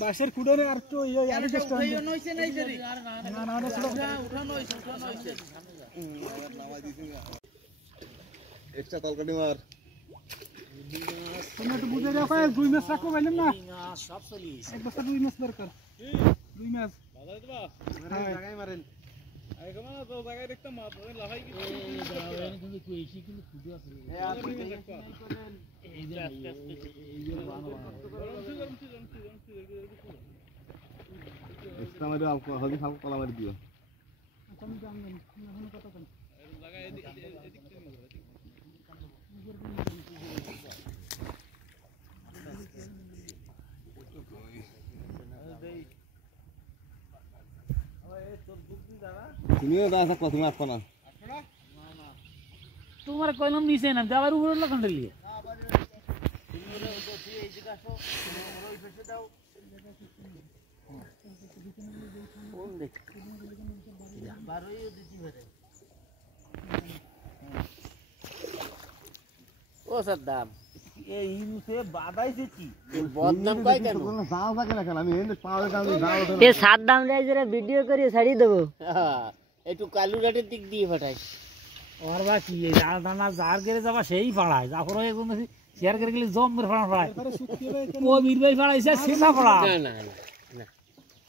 বাসের কুড়ে আর তো আরে চেষ্টা নইছে নাই রে না না উঠানো হইছে এক্সট্রা তলকাটি মার তুমি একটু বুঝে রাখো 2 মাস রাখো বললাম না সব চলি এক বছর 2 মাস দরকার 2 মাস বাজারে দিবা আরে জায়গায় মারেন আই কেমন তো জায়গায় দেখতাম মাছ লাগাই কি কিন্তু কইছি কিন্তু খুদু আছে এই যে এক্সট্রা মারি অল্প হলদি হালকা কলা মারি দিও কম দাম নেই এখন কত কম জায়গা এদিক তুমিও দাও থাকো তুমি আসছো না তোমার কইলাম নিচে না যাবার উপরে লাগান দিলি ও সাদ্দাম এই ইউসে বাদাইছে কি বদনাম কই কেন যাও থাকে না কেন আমি এনে পাওয়ার কারণে যাও এ সাদ্দাম রে জরা ভিডিও করে ছাড়ি দেব একটু কালুরাটের দিক দিয়ে ফাটাই ওর বা কি এই দানা জার করে যাবা সেই ফাড়ায় যা করে এগুলো শেয়ার করে গেলে জম করে ফাড়ায় ও বীর ভাই ফাড়াইছে সেটা ফাড়া না না না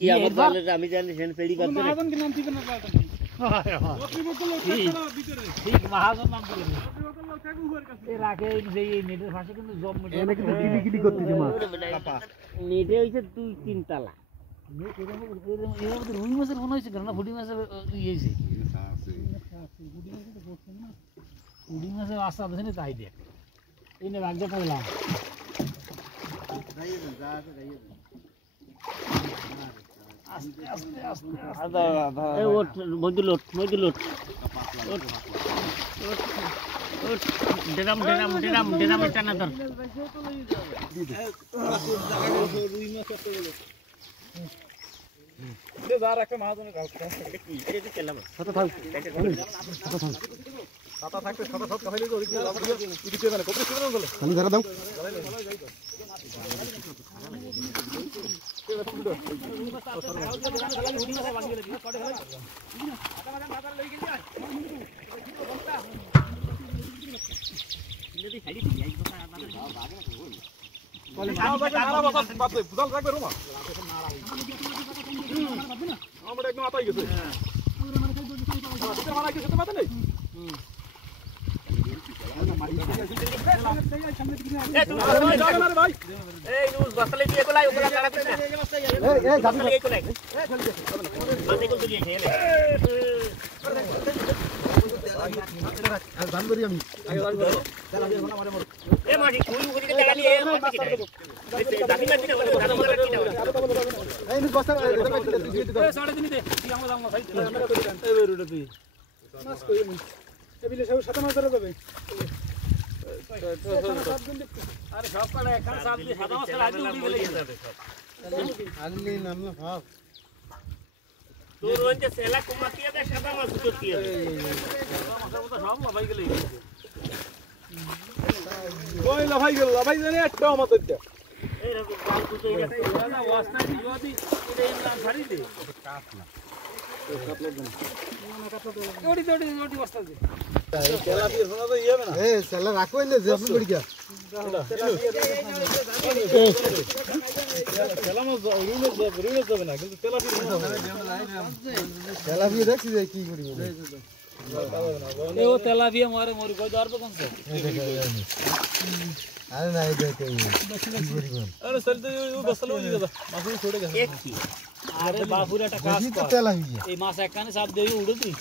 কি আমার বলে আমি জানি সেন পেড়ি করতে না মহাজন কি নাম ঠিক না পাল্টা ঠিক মহাজন নাম করে এই রাখে এই নেটের ফাঁসে কিন্তু জম মিটে এনে কিন্তু গিলি গিলি করতেছি মা নেটে হইছে 2-3 তালা রুই মাছের মনে হয়েছে না ফুটি মাছের ইয়েছে ফুটি মাছের আশা আছে না তাই দেখ এই নে রাখতে পারলাম আস্তে আস্তে আস্তে আদা আদা এই ওট মজুলট ডেরাম টানা ধর রুই মাছ করতে গেলে দে যার একটা মহাজনের গাল কি এটা খেলাম ছোট থাক সাতা থাকতে সাতা সব খাইলে তো ওদিকে লাভ দিয়ে দিতে না কত করে গেল আমি ধরে দাও আমরা একদম আতাই গেছে মারা গেছে তো মাথা নেই এই নিউজ বসলে দিয়ে কোলাই ওকরা কাটা দিছ এই যাবি এই কোলাই মাঝে কোন দিয়ে খেলে আর জান করি আমি এ মাটি কুই উড়িতে জায়গা নিয়ে দাদি মাটি না বলে দাদা মরা কি না এই নিউজ বসা এ সাড়ে দিন দে তুই আমরা যাম না সাইড এই বেরুড়ে তুই মাছ কই আমি এবিলে সব সাত মাছ ধরে যাবে আরে সব পাড়া একখান সাত দিয়ে সাদা মাছ আগে উড়ি গেলে যাবে সব আনলি নাম না হাফ তোর ওইতে সেলা কুমাতিয়া দে সাদা মাছ করতি মাছের মতো সব লাভাই গেলে কই লাভাই গেল লাভাই জানি একটা আমাদের দে এই রকম কাল কুতো এটা না ওয়াস্তা দি যদি এটা ইমরান ছাড়ি দে কাট না ওডি ওয়াস্তা দে তেলা দিয়ে শোনা তো ইয়ে না এ তেলা রাখো এনে যে আপনি পড়ি গিয়া তেলা মাছ রুইলে যাবে না কিন্তু তেলা দিয়ে দেখছি যে কি করি এ ও তেলাপিয়া মারে মরি কই দরব কোন সে আরে না এই দেখে আরে চল তো বসলো হই গেল মাছ ছোড়ে গেছে একটি আরে বাপুর একটা কাজ তো তেলা হইয়া এই মাছ একখানে সাপ দেই উড়ে তুই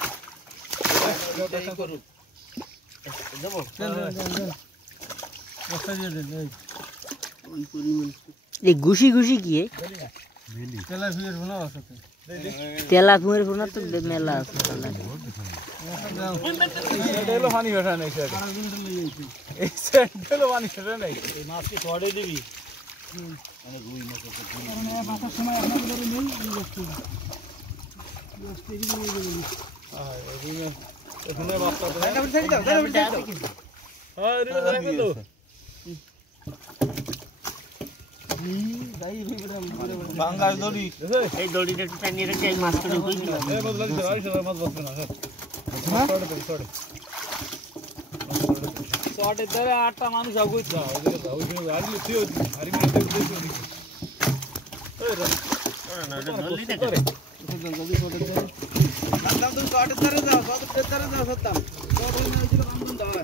করু দেবো বস্তা দিয়ে দে এই এই গুশি গুশি কি তেলা ফুয়ের ফোনা তো মেলা আছে পানি ভাষা নেই এই স্যান্ডেল পানি ভাষা নেই এই মাছ কি ছড়ে দিবি মাথার সময় আপনাদের নেই এখানে বাচ্চা বাঙ্গাল দড়ি এই দড়িটা একটু টানিয়ে রেখে এই মাছটা ঢুকে দিল এই বদলা দিতে আর সেটা মাছ বসবে না ছড়ে ধরে আটটা মানুষ আগুই যাও ওদিকে যাও ওইখানে আর লিখিও হারি মেরে দেখো এই না দড়ি দেখো জলদি ছড়ে দাও বান্দা তুমি ছড়ে ধরে যাও ছড়ে ধরে যাও সত্তাম ছড়ে নিয়ে ছিল বান্দুন দাও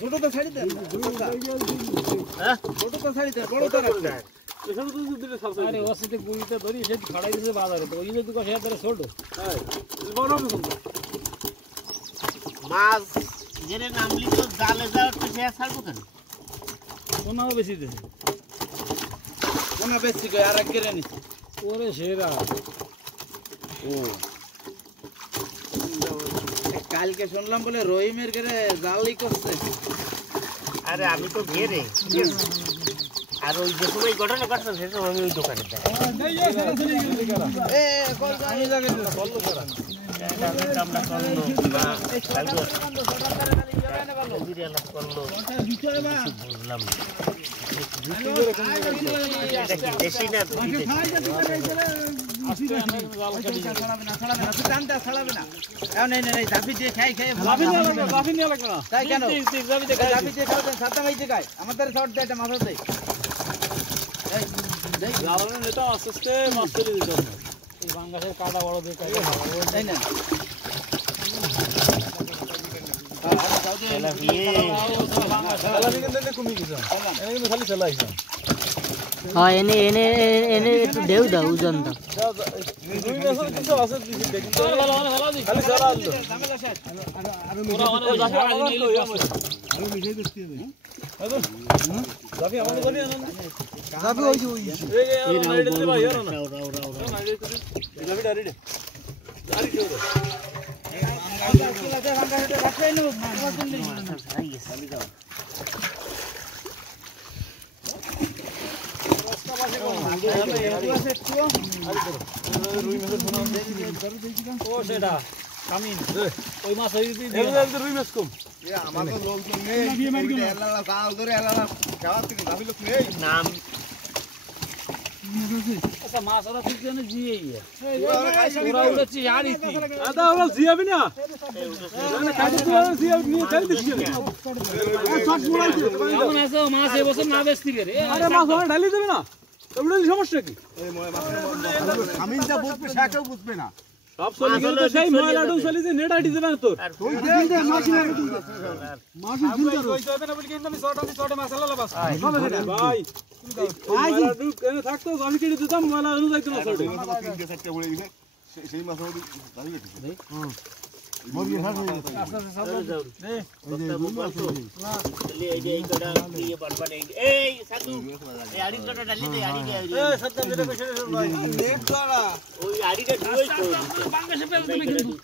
ছোট তো ছাড়ি দেন হ্যাঁ ছোট তো ছাড়ি দেন বড় তো রাখতে ছোট তো দিলে সব আরে ওসিতে বুইতে ধরি সে ছড়াই দিছে বাজারে তো ওই যদি কষে ধরে ছোট হ্যাঁ বড় হবে মাছ জেরে নামলি তো জালে যাও তো সে ছাড়বো কেন কোনাও বেশি দে কোনা বেশি কই আর এক কেরে নিছে ওরে সেরা ও কালকে শুনলাম বলে রহিমের ঘরে জালই করছে আরে আমি তো ঘেরে আর ওই যে সময় ঘটনা ঘটছে সে সময় আমি ওই দোকানে আমি জায়গায় বললো করা আমরা করলো না কালকে বিরিয়ানি করলো বুঝলাম দেশি না আমাদের শর্ট দেয় মাথা দেয় নেতা আস্তে আস্তে মাছ ফেলে দিত এই বাঙ্গাসের কাটা বড় দিয়ে তাই না হ্যাঁ এনে এনে এনে একটু ঢেউ দাও ওজন দাও ওই মাছ রুই মাছ কম নাম আচ্ছা মাছ ওরা ঠিক জানে জিয়ে ওরা উড়েছে আড়িতি আদা ওরা জিয়াবি না কাটি তো জিয়াবি নিয়ে চল দিছি সব মুড়াইছে কেমন আছে মাছ এই বছর না বেচতি রে আরে মাছ ওরা ঢালি দেবে না ওগুলোর সমস্যা কি এই আমি যা বুঝবে সেটাও বুঝবে না সব চলে গেল তো সেই ময়লাডু চলে যে নেট আইটি দেবে না তোর তুই দিন দে মাছ কই যাবে না বলি কিন্তু আমি শর্ট মশলা লাগাস ভাই ময়লাডু কেন থাকতো আমি কেটে দিতাম ময়লাডু যাইতো না শর্ট তিনটে চারটে বলে দিলে সেই মাছ ওই দাবি কেটে হ্যাঁ মরি হাস হয়ে গেছে এই যে এই কটা দিয়ে বারবার এই সাধু এই আড়ি কটা ডালি দে আড়ি দে এই সত্য দিলে কইছে ভাই নেট করা ওই আড়িটা দুই তো বাংলাদেশে পেল তুমি কিন্তু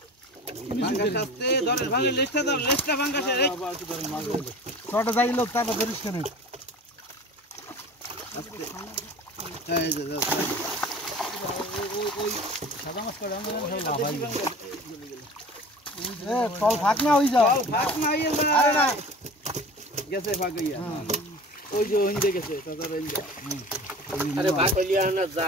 বাঙ্গাস আসতে ধরে ভাঙে লিস্টটা দাও লিস্টটা বাঙ্গাসে রে শর্ট যাইলো তারপর ধরিস কেন এই যে সাদা মাছ করা ভাই তল ফাঁক না হই যাও ফাঁক না হইল আরে না গেছে ফাঁক হইয়া ওই যে ওইন্দে গেছে তাদের ওইন্দে আরে ভাগ হইয়া না যা